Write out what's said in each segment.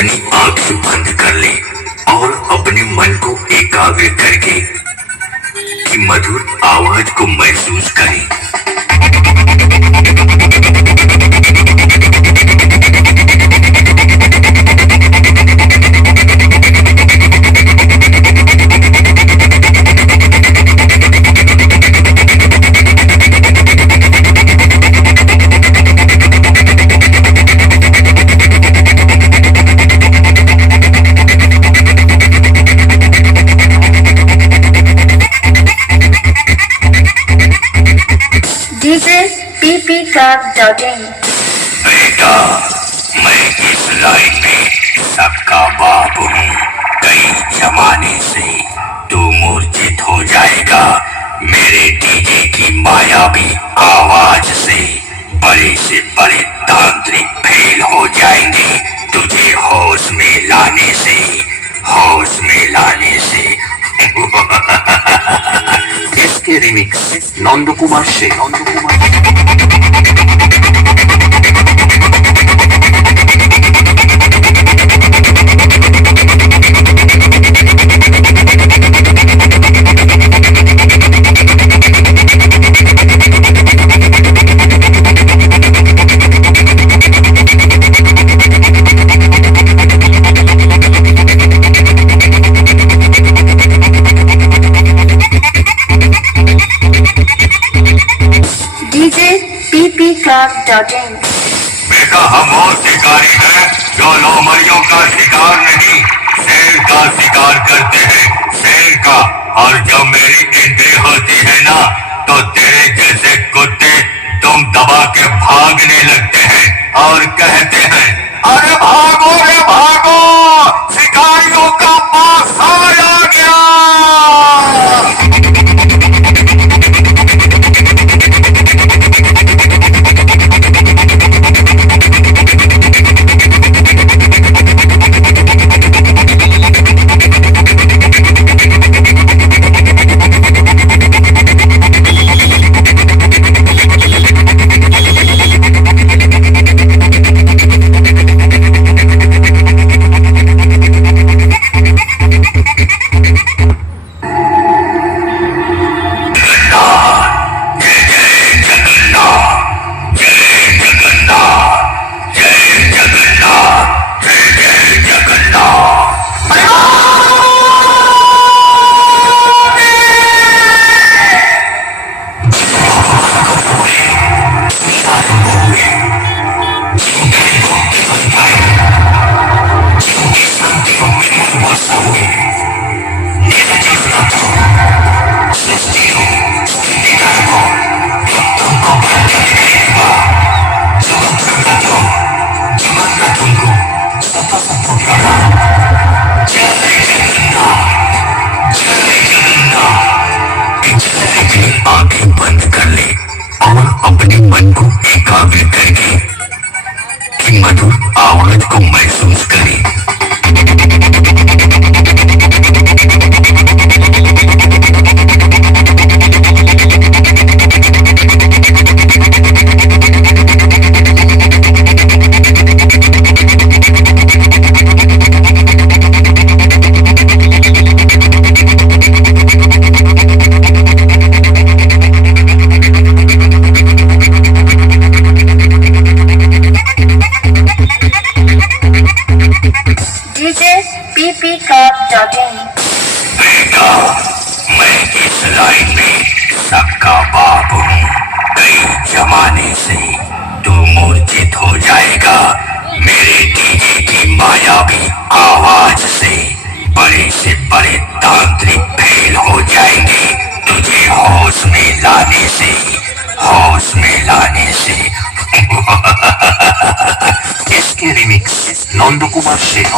अपनी आंखें बंद कर ले और अपने मन को एकाग्र करके कि मधुर आवाज को महसूस करें। बेटा, मैं इस लाइन में सबका बाप हूँ। कई जमाने से तू मूर्छित हो जाएगा मेरे डीजे की मायावी आवाज से। बड़े से बड़े तांत्रिक फेल हो जाएंगे तुझे होश में लाने से, होश में लाने से। इसके रिमिक्स नंद कुमार से। बेटा, हम और शिकारी हैं जो लोमड़ियों का शिकार नहीं, शेर का शिकार करते हैं, शेर का। और जब मेरी एंट्री होती है ना तो तेरे जैसे कुत्ते तुम दबा के भागने लगते हैं और कहते हैं, अरे भागो रे भागो, शिकारियों का पासार आ गया। आंखें बंद कर ले और अपने मन को एकाग्र करके कि मधुर आवाज को महसूस करें। बेटा, मैं इस लाइन में सबका बाप हूँ। कई जमाने से तू मूर्छित हो जाएगा मेरे डीजे की मायावी आवाज से। बड़े से बड़े तांत्रिक फेल हो जाएंगे तुझे होश में लाने से, होश में लाने से। इसके रिमिक्स नंद कुमार से।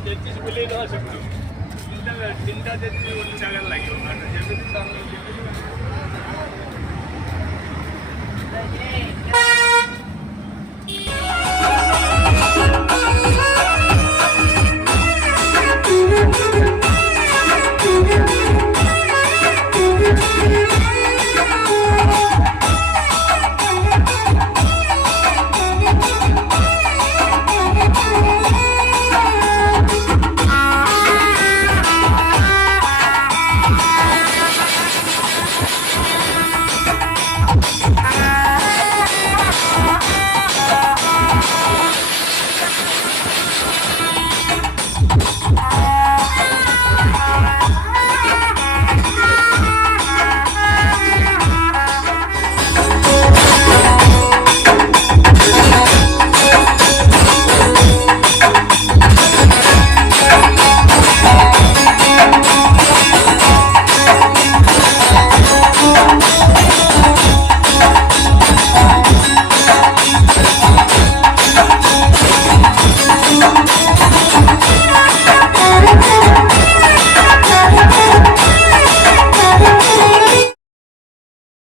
ତେତିଶ ବୁଲେଇ ଦେବା ସେପଟୁ ତିନିଟା ଯଦି ଗୋଟେ ଜାଗାରେ ଲାଗିବ ଯେମିତି